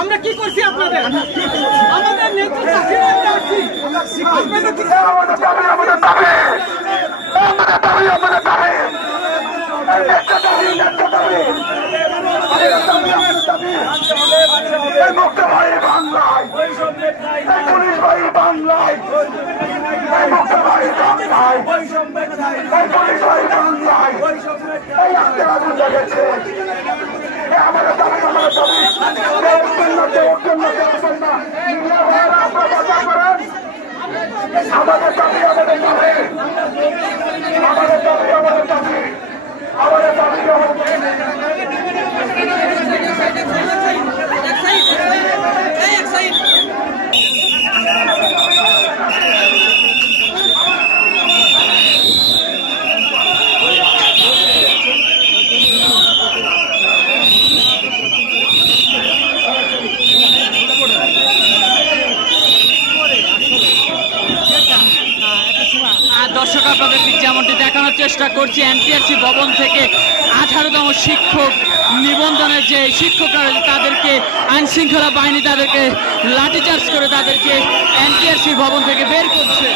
আমরা কি করছি আপনাদের আমাদের নেতা মুক্ত ভাই বাংলায় পুলিশ ভাই বাংলায় মুক্ত ভাই বাংলায় পুলিশ ভাই বাংলায় আগুন লেগেছে আমাদের দাবি আমাদের দাবি আমাদের দাবি আমাদের দাবি আমাদের দাবি আমাদের দাবি দর্শক আপনাদের ঠিক যেমনটি দেখানোর চেষ্টা করছি এনটিআরসি ভবন থেকে 18তম শিক্ষক নিবন্ধনের যে শিক্ষকরা তাদেরকে আইন শৃঙ্খলা বাহিনী তাদেরকে লাঠিচার্জ করে তাদেরকে এনটিআরসি ভবন থেকে বের করছে।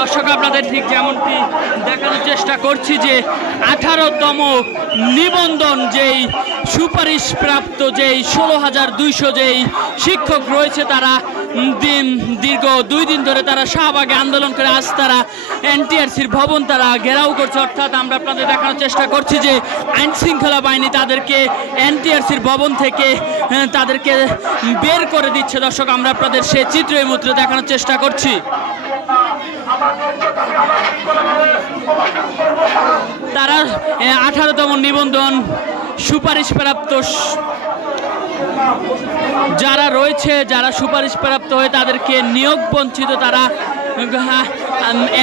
দর্শক আপনাদের ঠিক যেমনটি দেখানোর চেষ্টা করছি যে 18তম নিবন্ধন যেই সুপারিশ প্রাপ্ত যেই 16,200 যেই শিক্ষক রয়েছে তারা দীর্ঘ 2 দিন ধরে তারা শাহবাগে আন্দোলন করে আজ তারা এনটিআরসির ভবন তারা ঘেরাও করছে। অর্থাৎ আমরা আপনাদের দেখানোর চেষ্টা করছি যে আইন শৃঙ্খলা বাহিনী তাদেরকে এনটিআরসির ভবন থেকে তাদেরকে বের করে দিচ্ছে। দর্শক আমরা আপনাদের সেই চিত্র এই মুহূর্তে দেখানোর চেষ্টা করছি। তারা 18তম নিবন্ধন সুপারিশ প্রাপ্ত যারা রয়েছে যারা সুপারিশ প্রাপ্ত হয়ে তাদেরকে নিয়োগ বঞ্চিত তারা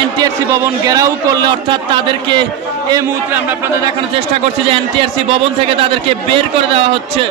এনটিআরসি ভবন ঘেরাও করলে অর্থাৎ তাদেরকে এই মুহূর্তে আমরা আপনাদের দেখানোর চেষ্টা করছি যে এনটিআরসি ভবন থেকে তাদেরকে বের করে দেওয়া হচ্ছে।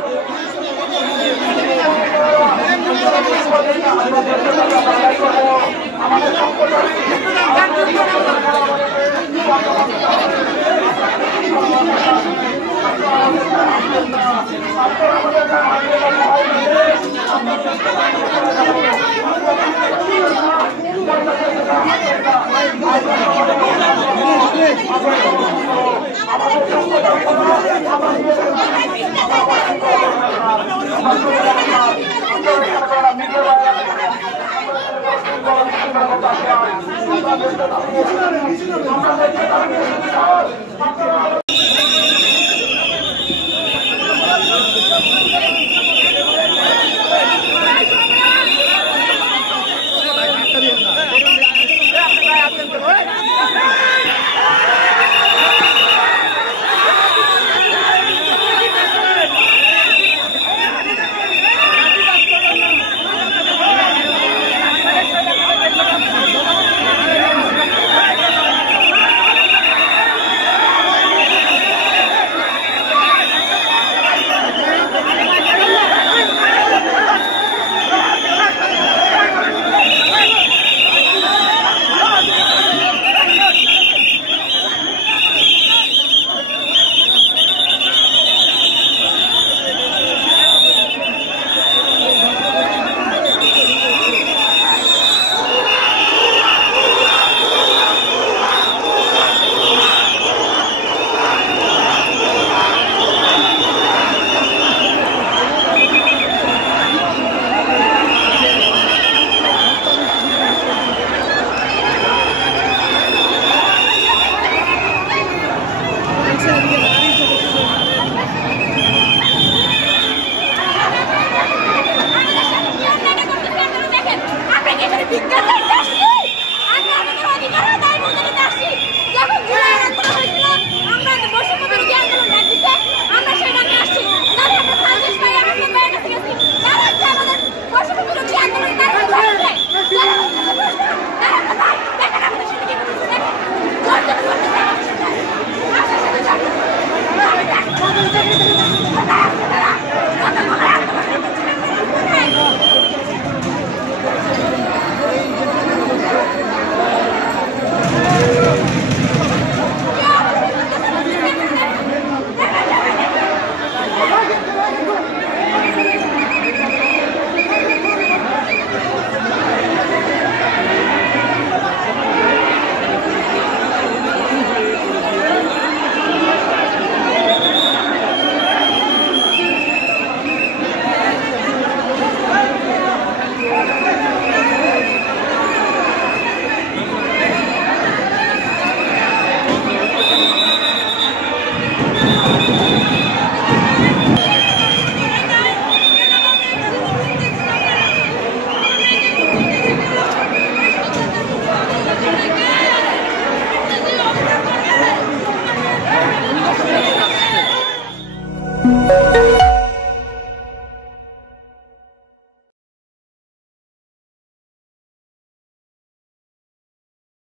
আমরা